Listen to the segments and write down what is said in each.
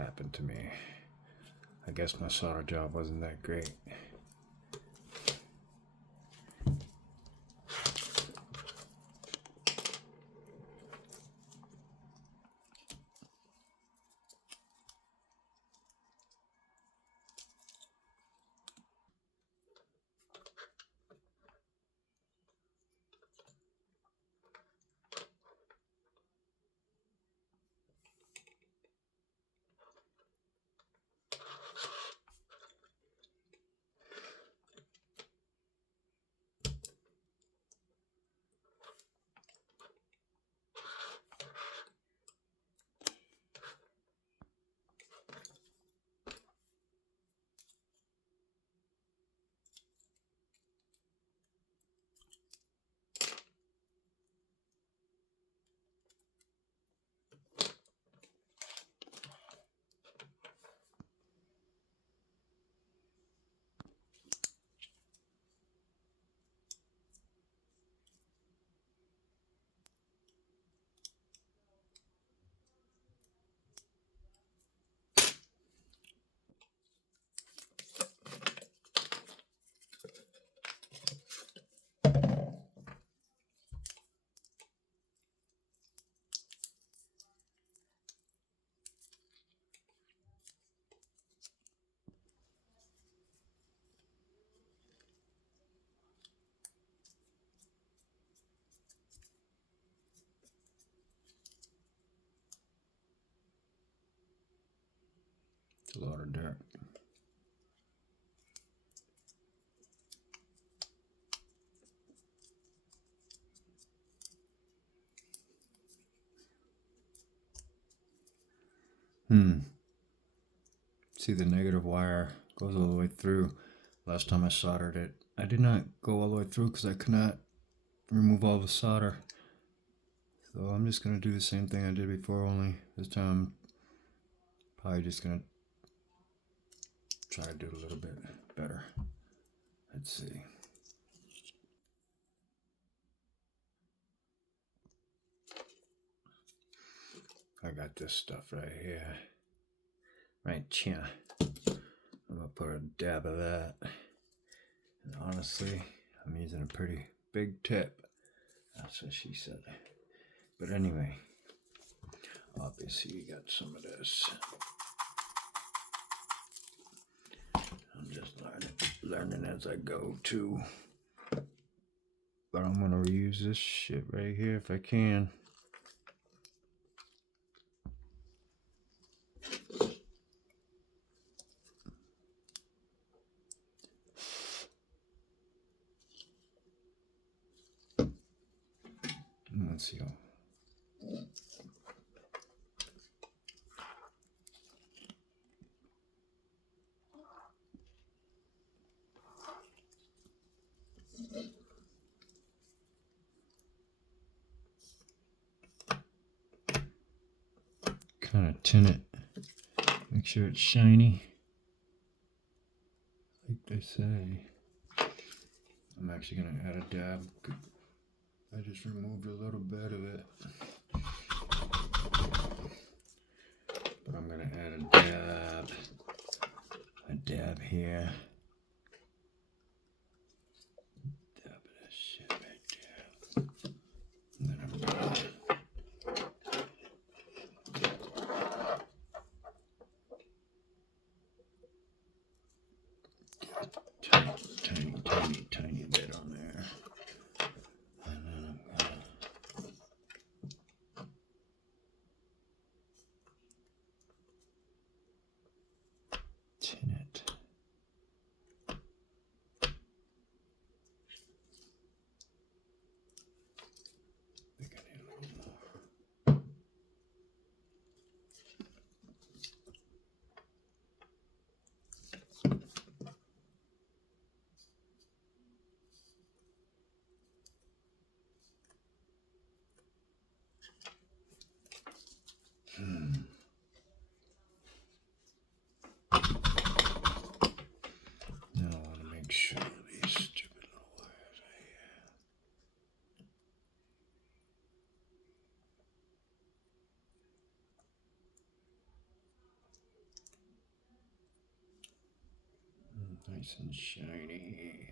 happened to me. I guess my solder job wasn't that great. It's a lot of dirt. See, the negative wire goes all the way through. Last time I soldered it, I did not go all the way through because I could not remove all the solder. So I'm just going to do the same thing I did before, only this time I'm probably just going to try to do it a little bit better. Let's see. I got this stuff right here. Right here. I'm going to put a dab of that. And honestly, I'm using a pretty big tip. That's what she said. But anyway, obviously you got some of this. I'm just learning as I go too. But I'm gonna reuse this shit right here if I can. Let's see. Kind of tin it. Make sure it's shiny, like they say. I'm actually gonna add a dab. I just removed a little bit of it. But I'm gonna add a dab here. Dab of this shit right there. And then I'm gonna tiny bit on there. And then I'm gonna Nice and shiny.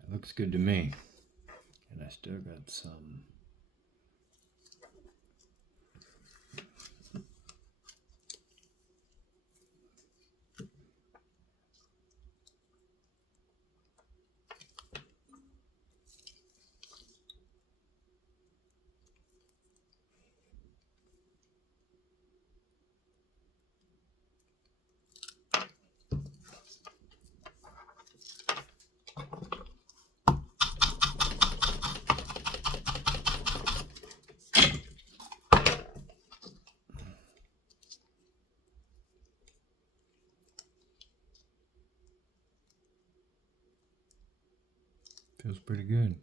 It looks good to me. And I still got some. Feels pretty good.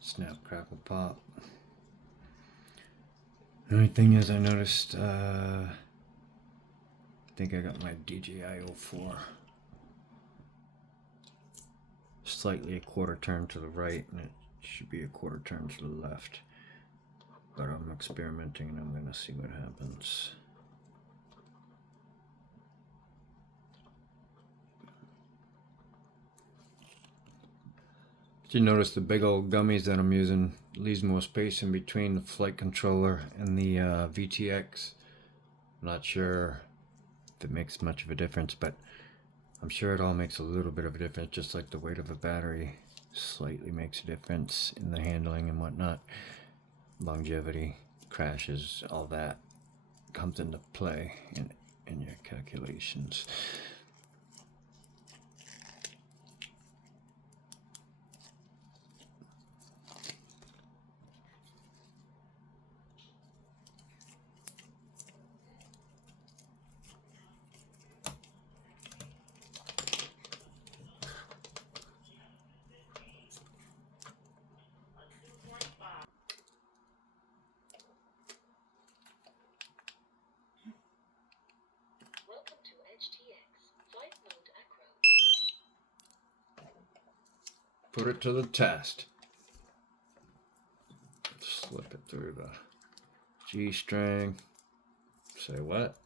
Snap, crackle, pop. The only thing is I noticed, I think I got my DJI-04 slightly a quarter turn to the right, and it should be a quarter turn to the left. But I'm experimenting and I'm gonna see what happens. Did you notice the big old gummies that I'm using leaves more space in between the flight controller and the VTX? I'm not sure if it makes much of a difference, but I'm sure it all makes a little bit of a difference, just like the weight of a battery slightly makes a difference in the handling and whatnot. Longevity, crashes, all that comes into play in your calculations. Put it to the test. Slip it through the G-string. Say what?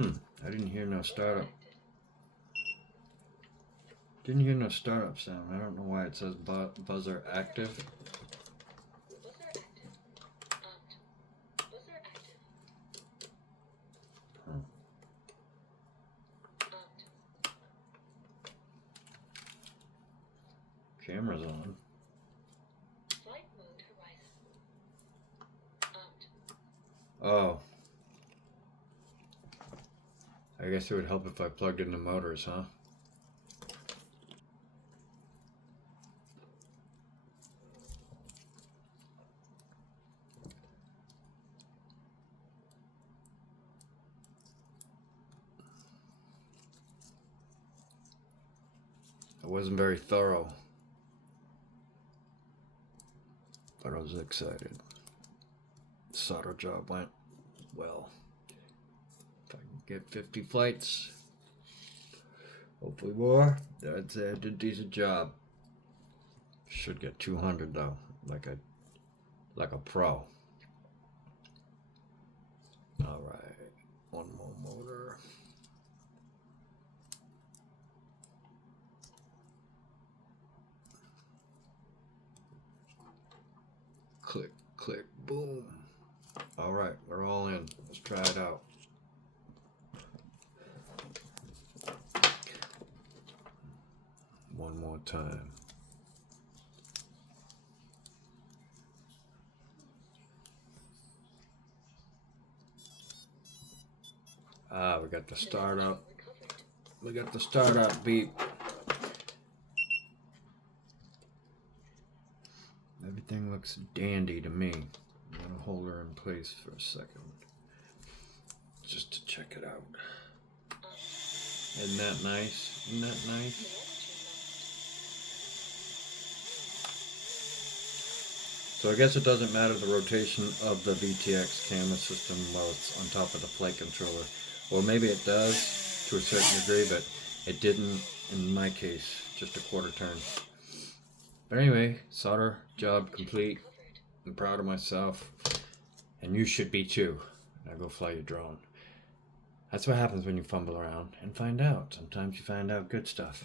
I didn't hear no startup. Didn't hear no startup sound. I don't know why it says buzzer active. Camera's on. Flight mode horizon. Oh. I guess it would help if I plugged in the motors, huh? I wasn't very thorough, but I was excited. The solder job went well. If I can get 50 flights, hopefully more, I'd say I did a decent job. Should get 200 though, like a pro. All right, one more motor. Click, click, boom. All right, we're all in. Let's try it out. One more time. Ah, we got the startup. We got the startup beep. Everything looks dandy to me. I'm gonna hold her in place for a second, just to check it out. Isn't that nice? Isn't that nice? So I guess it doesn't matter the rotation of the VTX camera system while it's on top of the flight controller. Or maybe it does to a certain degree, but it didn't in my case, just a quarter turn. But anyway, solder job complete. I'm proud of myself. And you should be too. Now go fly your drone. That's what happens when you fumble around and find out. Sometimes you find out good stuff.